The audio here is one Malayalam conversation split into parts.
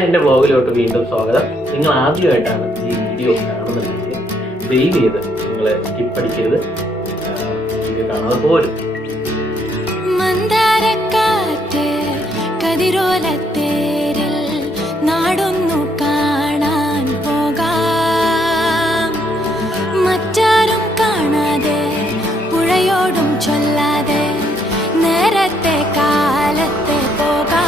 എൻ്റെ വ്ലോഗിലോട്ട് വീണ്ടും സ്വാഗതം. നിങ്ങൾ ആദ്യമായിട്ടാണ് ഈ വീഡിയോ കാണുന്നുണ്ടെങ്കിൽ ദയവ് ചെയ്ത് നിങ്ങൾ സ്കിപ്പ് അടിക്കരുത്, വീഡിയോ കാണാതെ പോരും. മന്ദാരക്കാറ്റ് കതിരോലത്തേരിൽ നാടൊന്നു കാണാൻ പോകാം, മറ്റാരും കാണാതെ പുഴയോടും ചൊല്ലാതെ നേരത്തെ കാലത്തെ പോകാം.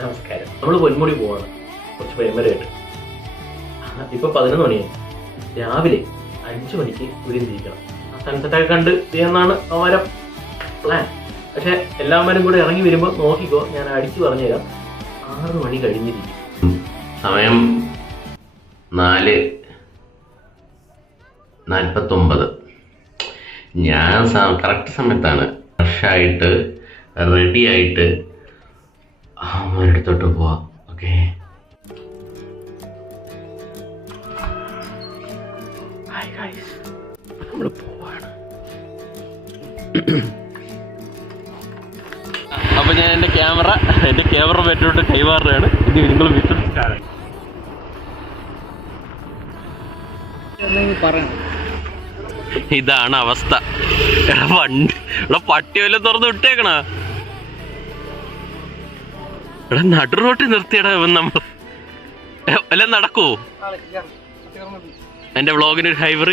നമസ്കാരം. നമ്മൾ പൊന്മുടി പോവാണ് കുറച്ച് പ്രേമരായിട്ട്. ഇപ്പൊ 11 മണിയായി. രാവിലെ 5 മണിക്ക് ഉരുന്നിരിക്കണം. ആ സൺസെറ്റൊക്കെ കണ്ട് ചെയ്യാന്നാണ് അവരെ പ്ലാൻ. പക്ഷെ എല്ലാവരും കൂടെ ഇറങ്ങി വരുമ്പോൾ നോക്കിക്കോ, ഞാൻ അടിച്ചു പറഞ്ഞുതരാം, 6 മണി കഴിഞ്ഞിരിക്കും. സമയം 4:49. ഞാൻ കറക്റ്റ് സമയത്താണ് ഫ്രഷായിട്ട് റെഡി ആയിട്ട് അവരടുത്തോട്ട് പോവാം. ഓക്കെ, നമ്മൾ പോവാണ്. അപ്പൊ ഞാൻ എൻ്റെ ക്യാമറ പറ്റോട്ട് കൈമാറുകയാണ്. ഇത് നിങ്ങൾ വിശ്വസിച്ചാണ്. ഇതാണ് അവസ്ഥ. വണ്ടി ഇവിടെ പട്ടി വല്ലതും തുറന്ന് വിട്ടേക്കണ. ഇവിടെ നടു റോട്ടിൽ നിർത്തിയടാ നമ്മൾ. എല്ലാം നടക്കുവോ? എന്റെ വ്ളോഗിന് ഹൈവർ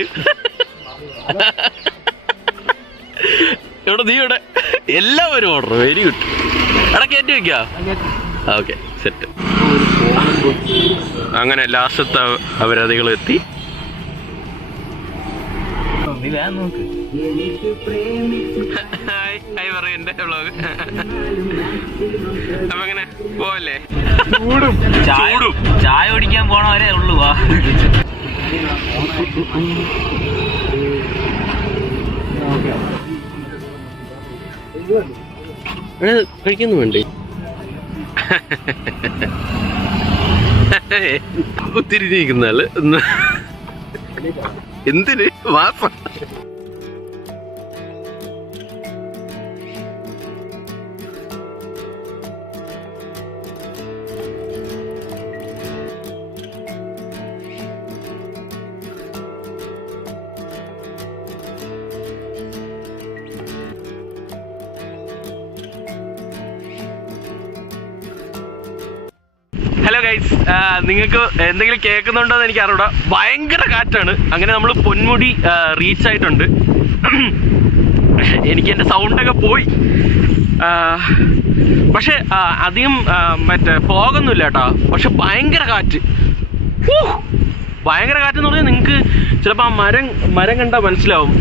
ഇവിടെ നീ ഇവിടെ എല്ലാവരും ഓർഡർ. Very good. എടാ കയറ്റി വെക്കാ. Okay, set. അങ്ങനെ ലാസ്റ്റത്തെ അവരതികൾ എത്തി. ഹായ് പറയും എന്റെ വ്ളോഗ്. അപ്പൊ അങ്ങനെ പോവല്ലേ? ചായ കുടിക്കാൻ പോണവരെ ഉള്ളൂ. കഴിക്കുന്നു വേണ്ടേ? തിരിഞ്ഞിരിക്കുന്ന ആള് എന്തിന് മാസം. ഹലോ ഗൈസ്, നിങ്ങൾക്ക് എന്തെങ്കിലും കേൾക്കുന്നുണ്ടോ എന്ന് എനിക്ക് അറിയില്ല. ഭയങ്കര കാറ്റാണ്. അങ്ങനെ നമ്മൾ പൊന്മുടി റീച്ച് ആയിട്ടുണ്ട്. എനിക്ക് എൻ്റെ സൗണ്ടൊക്കെ പോയി. പക്ഷെ അധികം ഫോഗൊന്നുമില്ല കേട്ടോ. പക്ഷെ ഭയങ്കര കാറ്റ്. ഭയങ്കര കാറ്റെന്ന് പറഞ്ഞാൽ നിങ്ങൾക്ക് ചിലപ്പോൾ ആ മരം കണ്ടാൽ മനസ്സിലാവും.